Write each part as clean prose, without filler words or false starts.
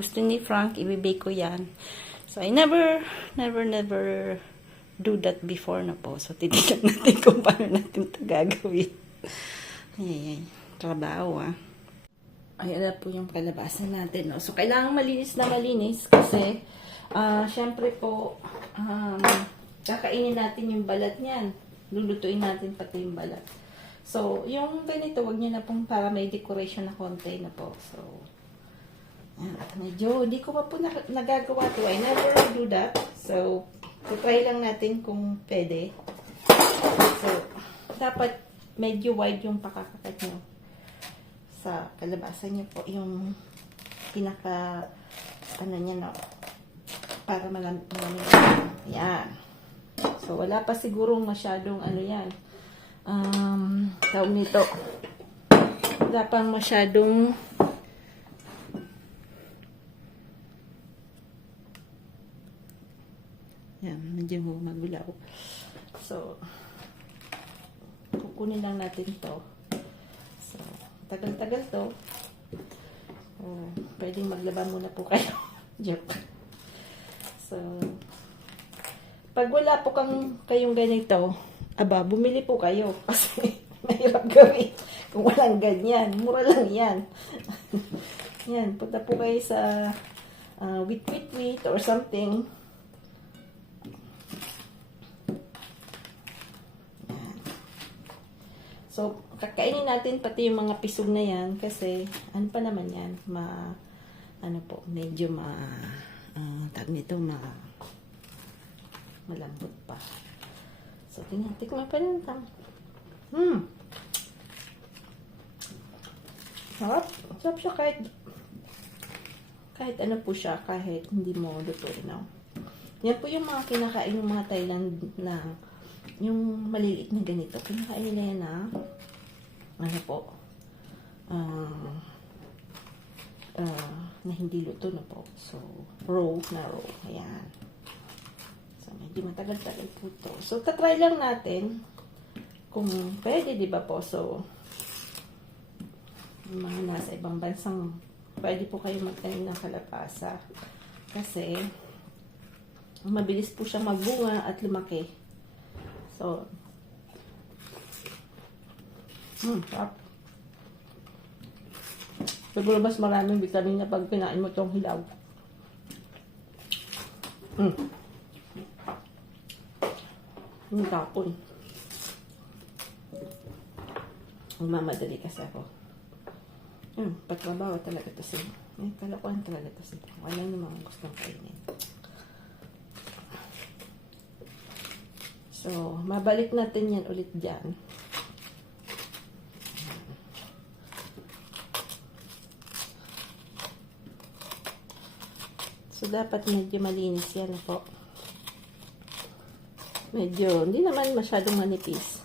gusto ni Frank, ibibake ko yan. So, I never do that before na po. So, titignan natin kung paano natin ito gagawin. Ay, trabaho Ayan na po yung kalabasan natin. No? So, kailangan malinis na malinis kasi, syempre po, kakainin natin yung balat niyan. Lulutuin natin pati yung balat. So, yung ganito, wag niyo na pong para may decoration na konti na po. So, medyo, hindi ko pa po nagagawa to. I never do that. So, try lang natin kung pwede. So, dapat medyo wide yung pakakakat nyo sa kalabasan nyo po. Yung pinaka, niya na, para malamig. Yan. So, wala pa sigurong masyadong, yan, tawag nito. Wala pang masyadong, yan, medyo magulaw. So, kukunin lang natin to. So, tagal-tagal to. So, pwedeng maglaba muna po kayo. Joke. So, pag wala po kayong ganito, bumili po kayo. Kasi mahirap gawin kung walang ganyan. Mura lang yan. Yan, punta po kayo sa wheat or something. Yan. So, kakainin natin pati yung mga pisog na yan kasi ano pa naman yan, medyo tag nito, malambot pa. So, tikman pa rin ito. Sarap. Sarap siya kahit ano po siya, kahit hindi mo lutuin. No? Yan po yung mga kinakain ng mga Thailand na yung maliliit na ganito. Kinakain nila yan na na hindi luto na po. So, raw. Ayan. So, medyo matagal-tagal po ito. So, tatry lang natin kung pwede, di ba po? So, yung mga nasa ibang bansang pwede po kayo magtanim ng kalabasa. Kasi, mabilis po siya magbunga at lumaki. So, sarap. Siguro mas maraming vitamin na pag kinain mo itong hilaw. Tapon. Mamadali kasi ako. Patrabaho talaga ito sila. Kalokohan talaga ito sila. Wala namang gustong kainin. So, mabalik natin yan ulit dyan. So, dapat medyo malinis yan po. Medyo, hindi naman masyadong manipis.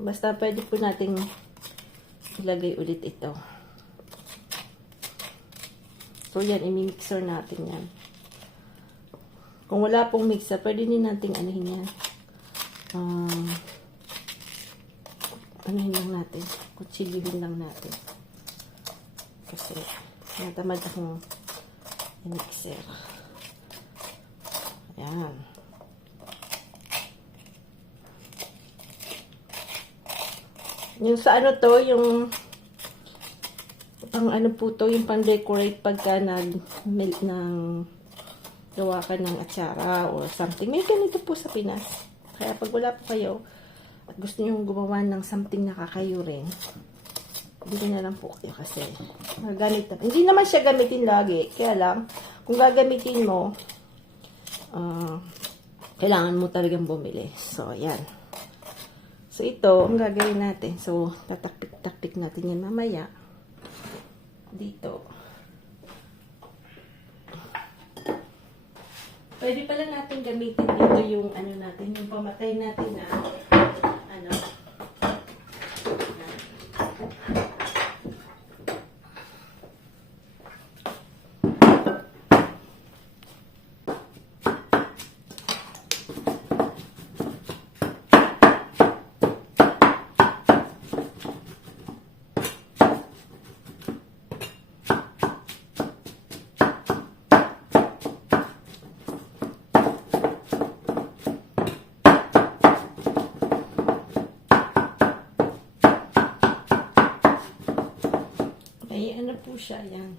Basta pwede po nating ilagay ulit ito. So, yan, i-mixer natin yan. Kung wala pong mixer, pwede din nating anuhin yan. Anuhin lang natin. Kutsilihin lang natin. Kasi, natamad akong mixer. Ayan. Yung sa ano to, yung yung pang-decorate pagka nag-melt ng gawa ka ng atsara or something. May ganito po sa Pinas. Kaya pag wala po kayo at gusto nyo gumawa ng something na kakayo rin, hindi na lang po kayo kasi magamit na. Hindi naman siya gamitin lagi. Kaya lang, kung gagamitin mo, kailangan mo talagang bumili. So, ayan. So, ito, ang gagawin natin. So, tatakpik-takpik natin yan mamaya. Dito. Pwede pala natin gamitin dito yung natin, yung pamatay natin na po siya. Yan.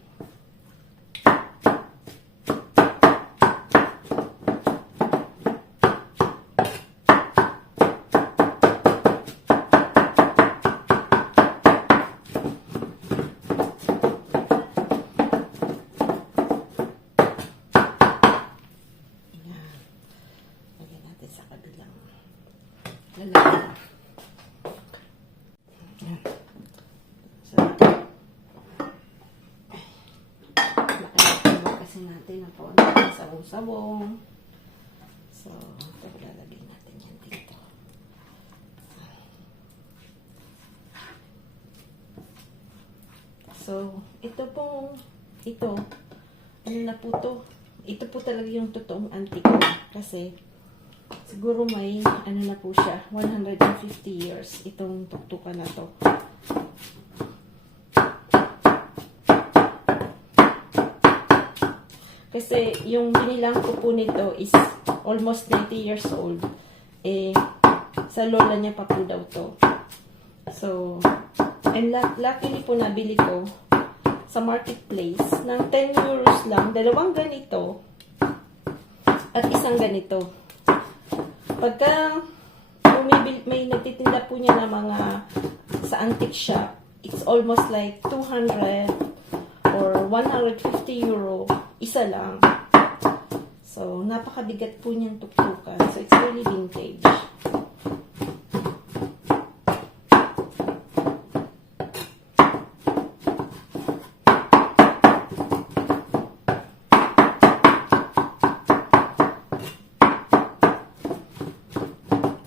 Lagyan natin sa kabilang lalagyan. Natin ang kaunti ng sabong-sabong. So, ito lalagay natin yan dito. So, ano na po to? Ito po talaga yung totoong antique kasi siguro may, ano na po siya, 150 years itong tuktukan na to. Kasi yung binilang ko po nito is almost 90 years old. Eh, sa lola niya pa po daw to. So, and luckily po nabili ko sa marketplace ng 10 euros lang, dalawang ganito at isang ganito. Pagka may nagtitinda po niya ng mga sa antique shop, it's almost like 200 or 150 euro, isa lang. So, napakabigat po niyang tuktukan. So, it's really vintage.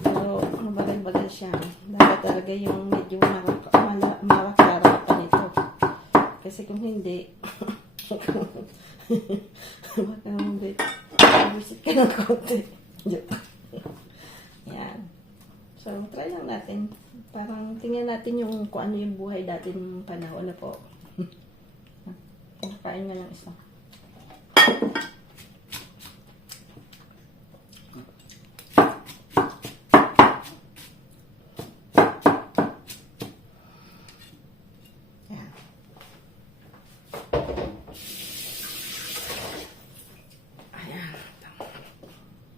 Pero, mabagal-bagal siya. Dapat talaga yung medyo maraklara pa nito. Kasi kung hindi, baka hindi. Busit ka ng konti. Yan. So, try lang natin. Parang tingnan natin yung kung ano yung buhay dati ng panahon na po. Kain nga lang isa.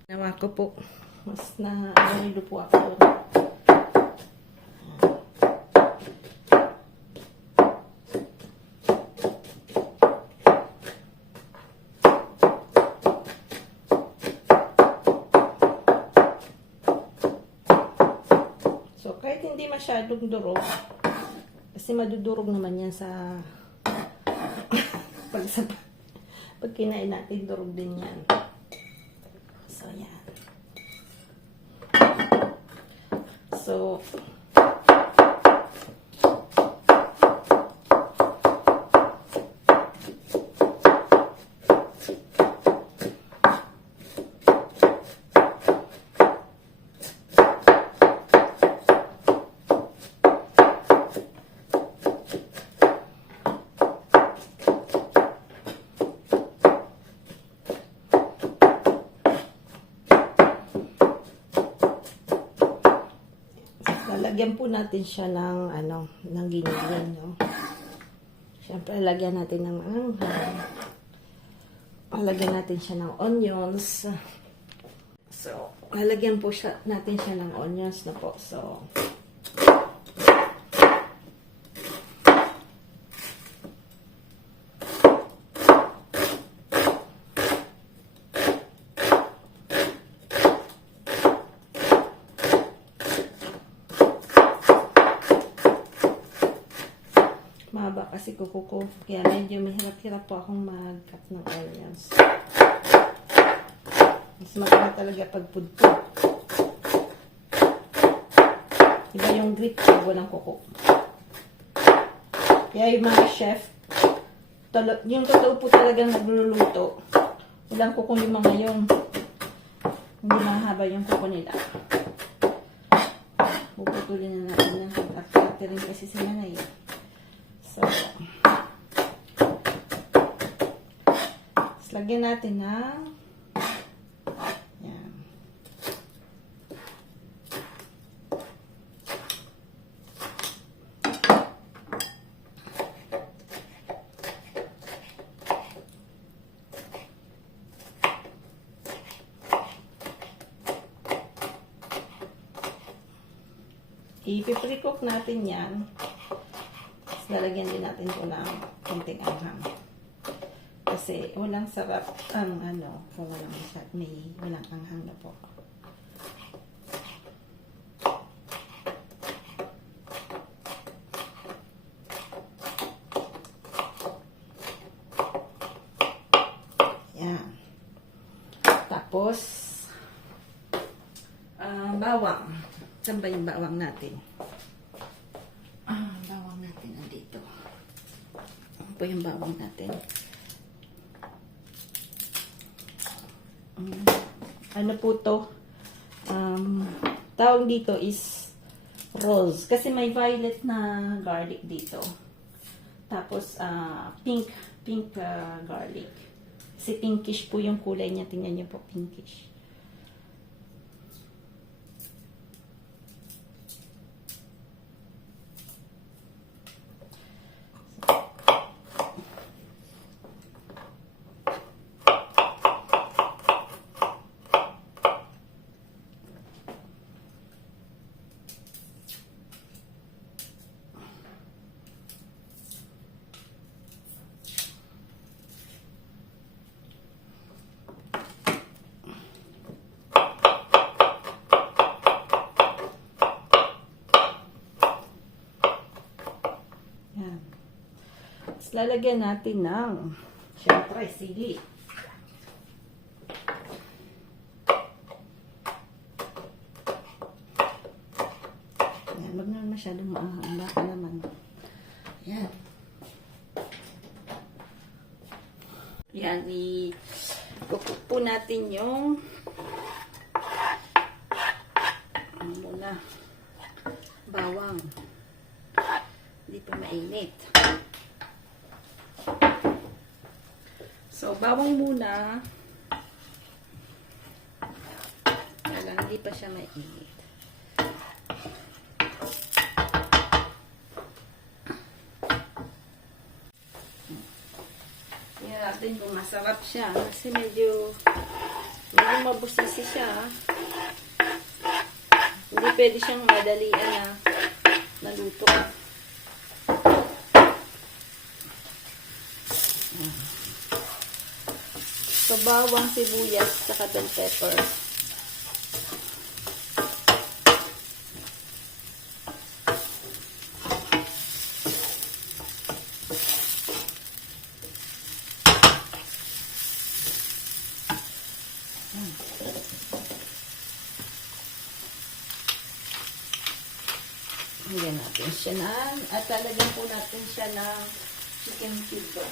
Nawa ko po. Mas na ano po ako. So, kahit hindi masyadong durog, kasi madudurog naman yan sa pag kinain natin, durog din yan. So, yan. So, lalagyan po natin siya ng ng ginigyan, no. Siyempre lagyan natin ng lalagyan natin siya ng onions. So, lalagyan po natin siya ng onions na po. So, mahaba kasi kuko ko. Kaya medyo mahirap-hirap po akong mag-cut ng onions. Mas maganda talaga pag pudpud. Iba yung grip pag walang kuko. Kaya yung mga chef, yung totoo po talagang nagluluto, walang kuko yung mga yung hindi mahaba yung kuko nila. Puputulin na natin yan. After rin kasi sila na yun. So, lagyan natin ng yan. i-pre-cook natin yan. Tapos lalagyan din natin ito ng konting anghang. Kasi walang sarap ang kung walang anghang na po. Yan. Tapos, bawang. Saan ba yung bawang natin? Bawang natin nandito. Ano po yung bawang natin? Ano po to? Tawag dito is rose. Kasi may violet na garlic dito. Tapos, pink garlic. Kasi pinkish po yung kulay niya. Tingnan niyo po, pinkish. Yan. Tapos lalagyan natin ng, syempre, sili. Yan, wag na masyadong maahang. Baka naman. Yan. Yan, i-cook po natin yung muna bawang. Hindi pa mainit. So, bawang muna. Wala, hindi pa siya mainit. Tingnan natin kung masarap siya. Kasi medyo mabusisi siya. Hindi pwede siyang madalian na naluto. So, bawang, sibuyas, saka bell pepper. Hanggang natin siya at lalagyan po natin siya ng chicken cube.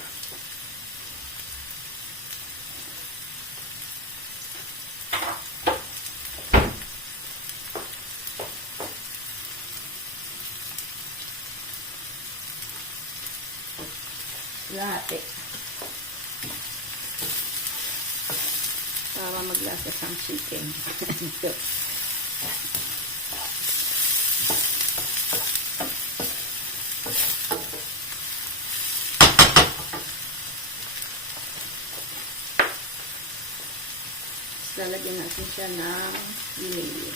Lahat para maglasa siyang chicken. Ito. Lalagyan natin siya ng vinegar.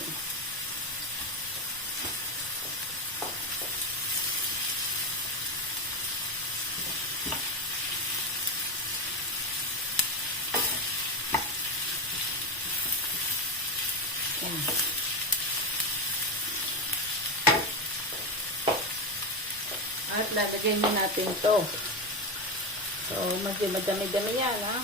At lalagyan din natin to. So, madami-dami yan, ha?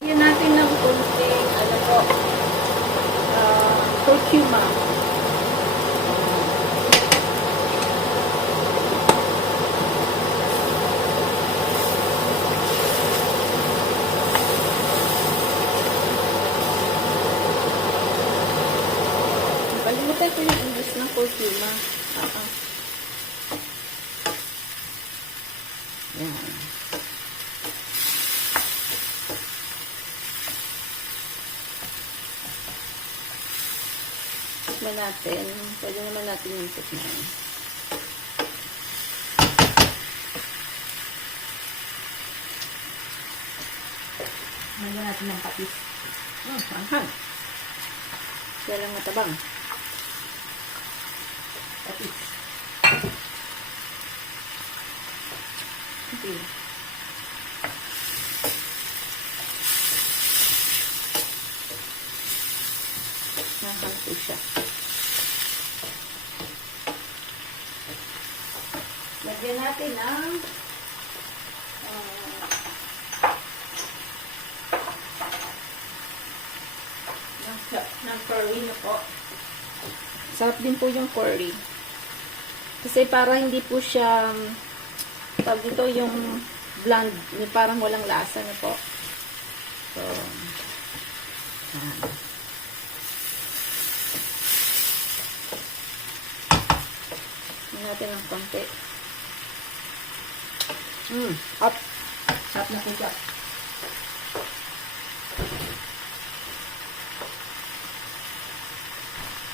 Yan natin ng kunting, curcuma. Nakalimutan ko yung English ng curcuma. Yan. Tikman natin. Pwede naman natin yung tikman. Lagyan natin ng patis. Anghang. Kaya lang matabang. Patis. Okay. Anghang po siya. Lagyan natin ang ng curry na po. Sarap din po yung curry. Kasi para hindi po siya pag ito yung bland, yung parang walang lasa na po. So, natin ng konti. Hot. Hot na po siya.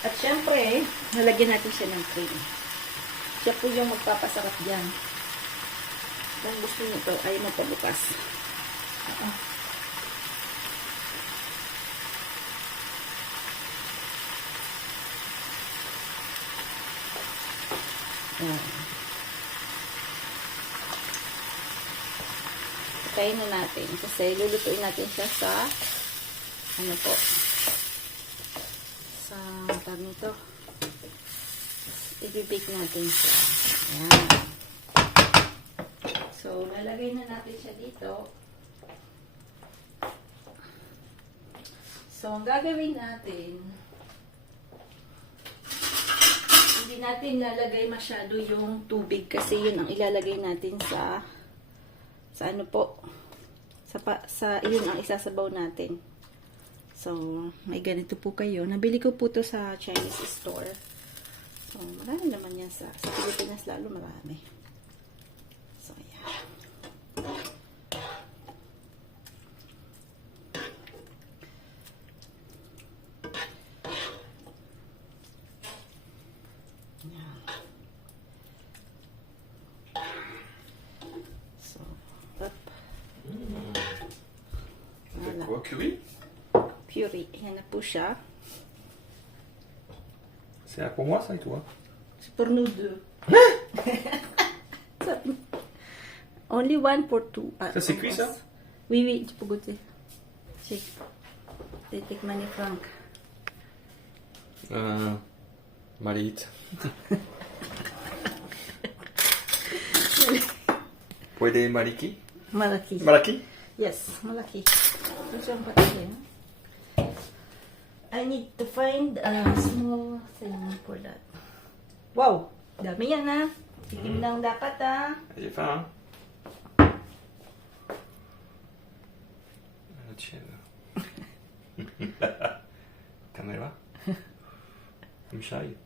At syempre, nalagyan natin siya ng cream. Siya po yung magpapasarap dyan. Kung gusto nyo ito, ay magpabukas. Patayin na natin. Kasi lulutuin natin siya sa ano po, sa tawag nito, i-bake natin siya. Ayan. So, lalagay na natin siya dito. So, ang gagawin natin, hindi natin lalagay masyado yung tubig kasi yun ang ilalagay natin sa ano po, sa yun ang isasabaw natin. So, may ganito po kayo. Nabili ko po to sa Chinese store. So, marami naman yan sa Pilipinas lalo marami. So, yeah. So, up. Quoi, curry? Puree. Yan na po siya. C'est un pour moi, ça, et toi? C'est pour nous deux. Only one for two. Ça, c'est cuit, ça? Oui, oui, tu peux goûter. Check. Titikman ni Frank. Maliit. Pwede maliki? Malaki. Malaki? Yes, malaki. Ito siyang patikin. I need to find a small thing for that. Wow! Dami yan ha. Tikim lang dapat ha. J'ai faim, hein? La tienne. Caméra? I'm shy.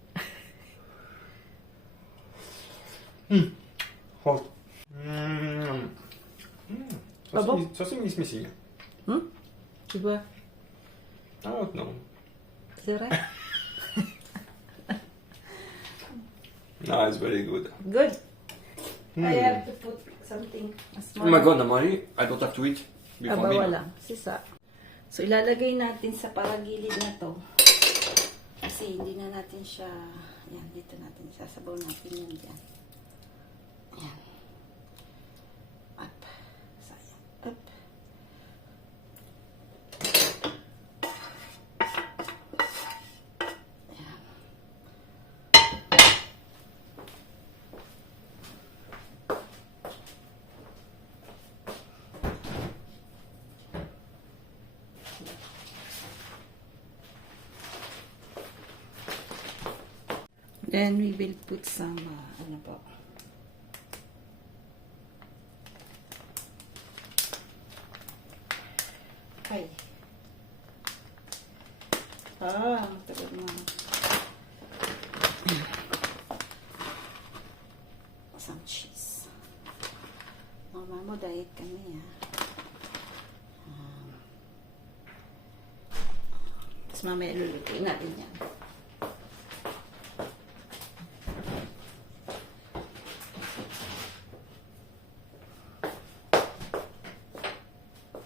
Hot. Ah bon? Ça, c'est une missing. Tu vois? Ah, non. C'est vrai? No, it's very good. Good. I have to put something small. Oh my god, Namari, I don't have to eat before Bawal me. lang. Sisa. So, ilalagay natin sa paragilid na to. Kasi hindi na natin siya, yan, dito natin, sasabaw natin yan dyan. Yan. Up. Sayang. Up. Yan. Then we will put some, ano po. Ay. Matagal na. Some cheese. mamaya lulutuin natin yan.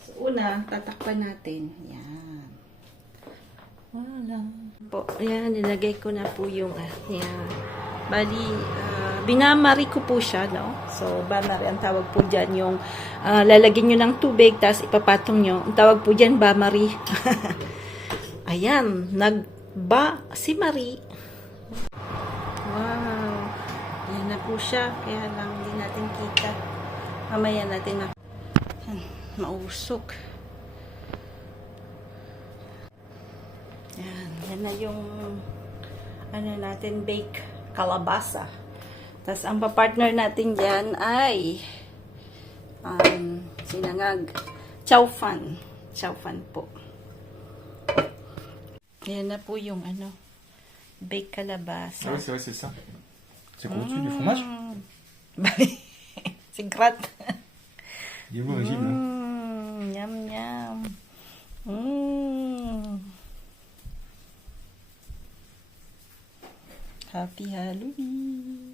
So, una, tatakpan natin. Yan. Wala. Po, ayan, nilagay ko na po yung, yan. Bali, binamari ko po siya, no? So, bamari, ang tawag po dyan, yung lalagyan nyo ng tubig, tapos ipapatong nyo. Ang tawag po dyan, bamari. Ayan, nagba si Marie. Wow. Ayan na po siya, kaya lang hindi natin kita. Mamaya natin mausok. Yan na yung ano natin, bake kalabasa. Tapos ang papartner natin dyan ay sinangag chow fan. Chow fan po. Yan na po yung ano, bake kalabasa. Ah oui, c'est vrai, c'est ça. C'est pour au-dessus du fromage. C'est gratte. Il est horrible. Yum, yum. Happy Halloween.